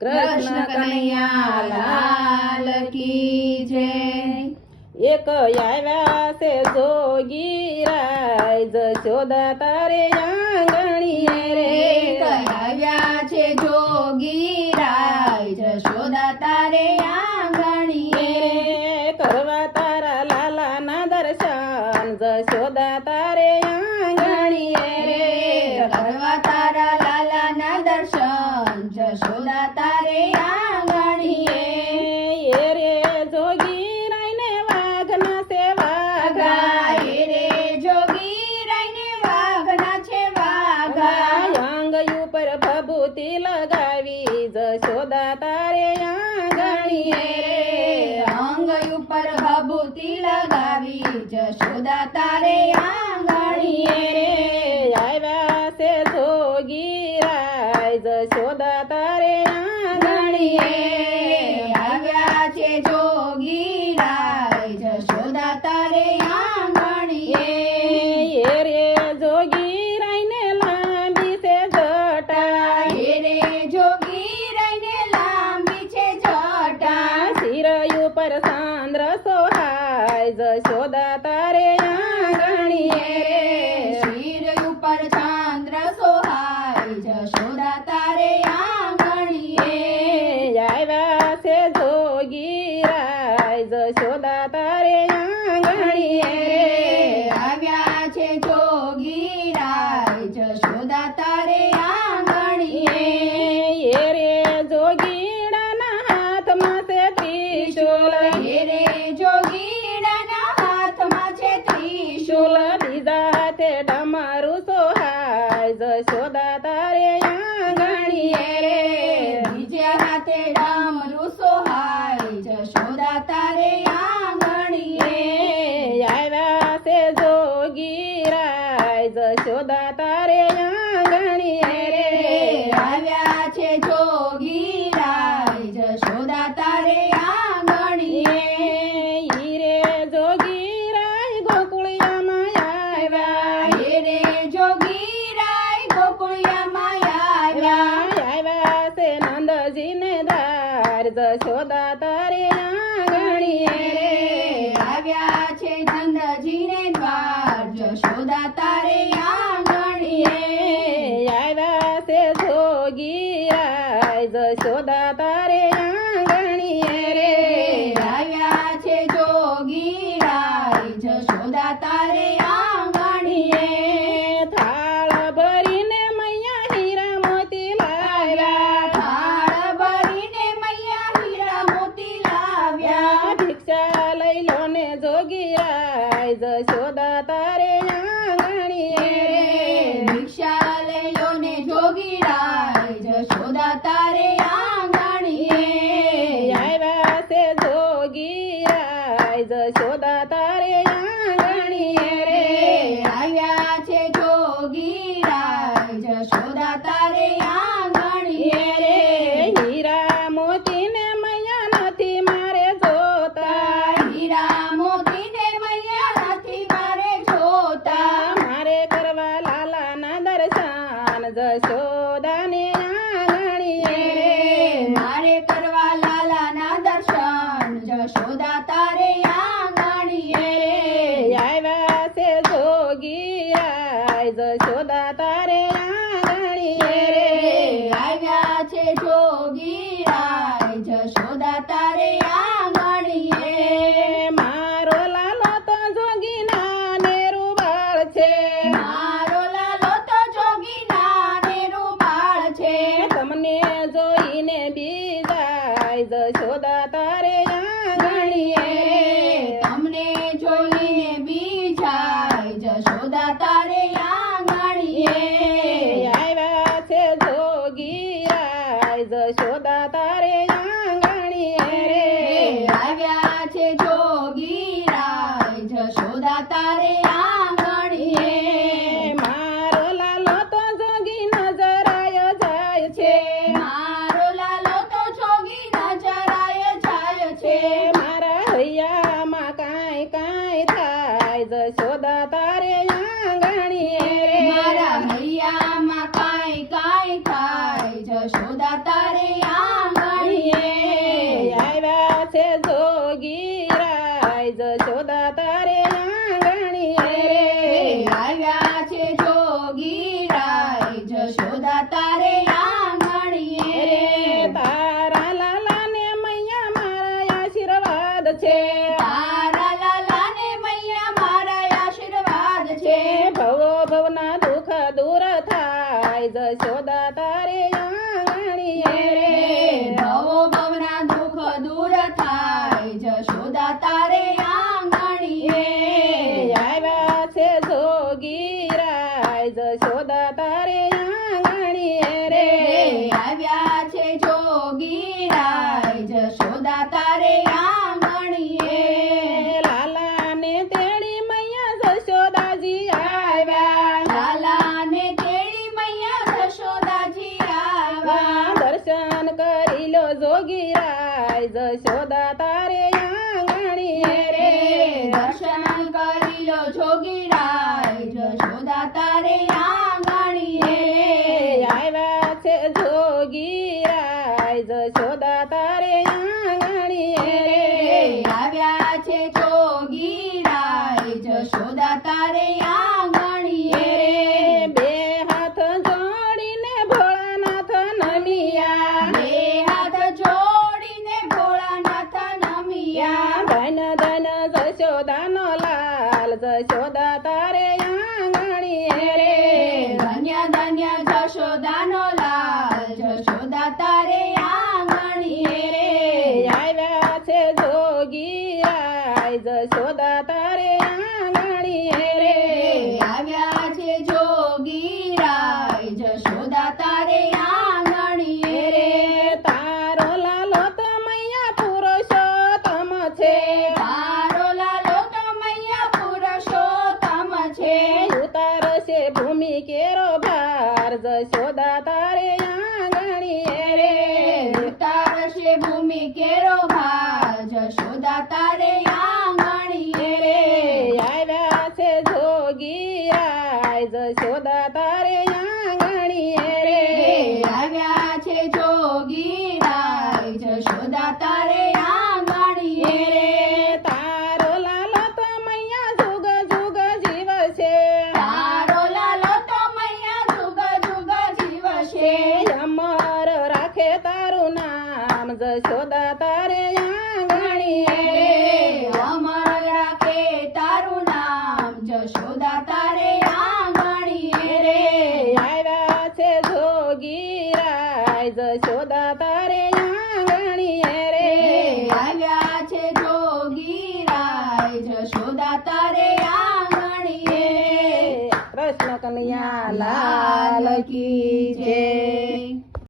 કૃષ્ણ કનૈયા, લાલ કી જય. એક આવ્યા છે જોગી રાય જશોદા તારે આંગણીએ રે. આવ્યા છે જોગી રાય પર ભભૂતિ લગાવી જશોદા તારે આ જશોદા તારે આંગણીએ આવ્યા છે જોગીરાય જશોદા તારે આંગણીએ. એ રે હાથમાં છે ત્રિશુલ. એ રે સોહાય જશોદા તારે આંગણીએ બીજા હાથે ડમરું સોહાય જશોદા તારે જશોદા તારે આંગણીએ રે આવ્યા છે જોગીરાય જશોદા તારે આંગણીએ થાળ ભરીને મૈયા હીરા મોતી લાવ્યા થાળ ભરીને મૈયા હીરા મોતી લાવ્યા ભિક્ષા લઈ લો ને જોગીરાય જશોદા તારે વૃક્ષાલયો ને જોગીરાય જશોદા તારે આંગણીએ. આવ્યા છે જોગીરાય જશોદા તારે આંગણીએ. ghi ai giờ số đã 啊。યશોદા તારે આંગણીએ રે ભવો ભવના દુઃખ દૂર થાય જશોદા તારે આંગણીએ આવ્યા છે જોગીરાય જશોદા તારે યશોદા તારે આંગણીએ રે? ઉતારશે ભૂમિ કેરો ભા જશોદા તારે આ રામ જશોદ તારે આંગણી. અમર રાખે તારું નામ જશોદા તારે આંગણી રે. આવ્યા છે જોગી રાય જશોદા તારે આંગણી રે. આવ્યા છે જોગી રાય જશોદા તારે આંગણી કૃષ્ણ કનૈયા લાલ કી